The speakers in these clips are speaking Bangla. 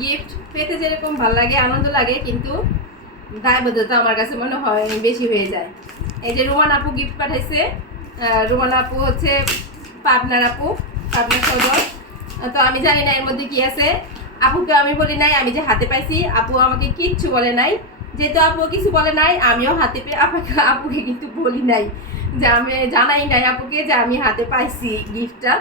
গিফট পেতে যেরকম ভালো লাগে, আনন্দ লাগে, কিন্তু দায়বদ্ধতা আমার কাছে মনে হয় বেশি হয়ে যায়। এই যে রুমান আপু গিফট পাঠাইছে। রুমান আপু হচ্ছে পাবনার আপু, পাবনা সদর। তো আমি জানি না এর মধ্যে কি আছে। আপুকে আমি বলি নাই আমি যে হাতে পাইছি, আপু আমাকে কিচ্ছু বলে নাই। যেহেতু আপু কিছু বলে নাই, আমিও হাতে পেয়ে আপুকে কিন্তু বলি নাই, যে আমি জানাই নাই আপুকে যে আমি হাতে পাইছি গিফটটা।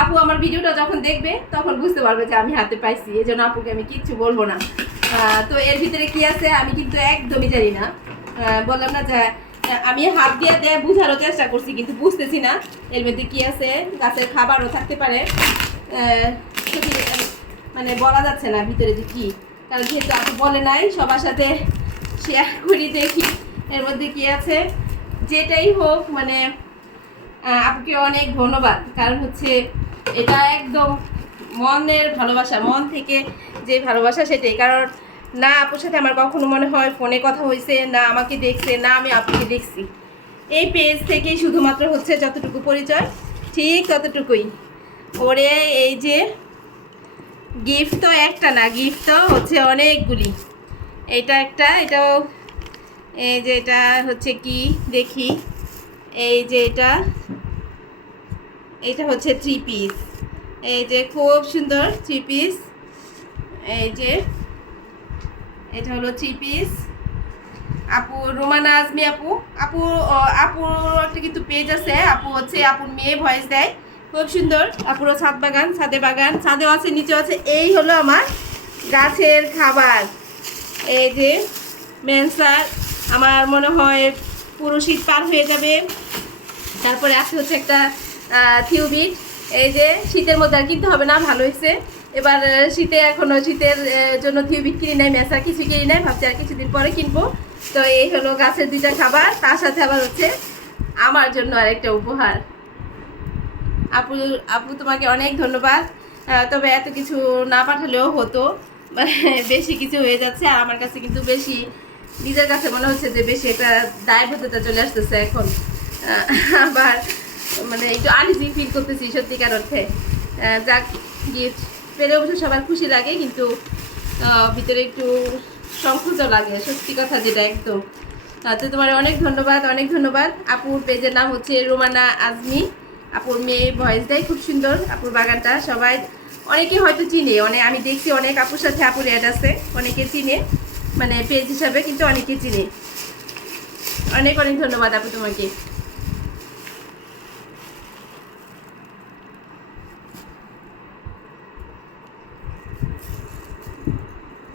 আপু আমার ভিডিওটা যখন দেখবে তখন বুঝতে পারবে যে আমি হাতে পাইছি, এই জন্য আপুকে আমি কিচ্ছু বলবো না। তো এর ভিতরে কি আছে আমি কিন্তু একদমই জানি না। বললাম না যে আমি হাত দিয়ে বুঝানোর চেষ্টা করছি, কিন্তু বুঝতেছি না এর মধ্যে কি আছে। গাছের খাবারও থাকতে পারে, মানে বলা যাচ্ছে না ভিতরে যে কি, কারণ যেহেতু আপু বলে নাই, সবার সাথে শেয়ার করি দেখি এর মধ্যে কি আছে। যেটাই হোক মানে আপুকে অনেক ধন্যবাদ, কারণ হচ্ছে এটা একদম মনের ভালোবাসা, মন থেকে যে ভালোবাসা সেটাই। কারণ না আপুর সাথে আমার কখনো মনে হয় ফোনে কথা হয়েছে, না আমাকে দেখছে, না আমি আপুকে দেখছি। এই পেজ থেকেই শুধুমাত্র হচ্ছে যতটুকু পরিচয় ঠিক ততটুকুই। ওরে এই যে গিফট তো একটা না, গিফট তো হচ্ছে অনেকগুলি। এটা একটা, এটাও এই যে এটা হচ্ছে কি দেখি, এই যে এটা হচ্ছে 3 পিস। এই যে খুব সুন্দর 3 পিস। এই যে এটা হলো 3 পিস। আপু রোমানা আজমি আপু, আপুর একটা কিন্তু পেজ আছে। আপু হচ্ছে আপুর মেয়ে ভয়েস দেয়, খুব সুন্দর। আপুরও ছাদে বাগান, ছাদেও আছে, নিচেও আছে। এই হলো আমার গাছের খাবার। এই যে মেনসার, আমার মনে হয় পুরো শীত পার হয়ে যাবে। তারপরে আছে হচ্ছে একটা থিউবিট। এই যে শীতের মধ্যে আর কিনতে হবে না, ভালো হয়েছে। এবার এখনো শীতের জন্য থিউবিট কিনি নাই, মেসা কিছু কিনি নাই, ভাবছি আর কিছুদিন পরে কিনবো। তো এই হলো গাছের 2টা খাবার, তার সাথে আবার হচ্ছে আমার জন্য আরেকটা উপহার। আপু আপু তোমাকে অনেক ধন্যবাদ। তবে এত কিছু না পাঠালেও হতো, মানে বেশি কিছু হয়ে যাচ্ছে। আর আমার কাছে কিন্তু বেশি, নিজের কাছে মনে হচ্ছে যে বেশি একটা দায়বদ্ধতা চলে আসতেছে এখন। আবার মানে একটু আনইজি ফিল করতেছি সত্যিকার অর্থে। যাক, গিফট পেলে অবশ্য সবার খুশি লাগে, কিন্তু ভিতরে একটু সংকোচও লাগে, সত্যি কথা যেটা একদম। তো তোমার অনেক ধন্যবাদ, অনেক ধন্যবাদ। আপুর পেজের নাম হচ্ছে রোমানা আজমি। আপুর মেয়ে ভয়েস দেয়, খুব সুন্দর। আপুর বাগানটা সবাই অনেকে হয়তো চিনে, আমি দেখছি অনেক আপুর সাথে আপুর অ্যাড আছে, অনেকে চিনে, মানে পেজ হিসাবে, কিন্তু অনেকে চিনে। অনেক অনেক ধন্যবাদ আপু তোমাকে।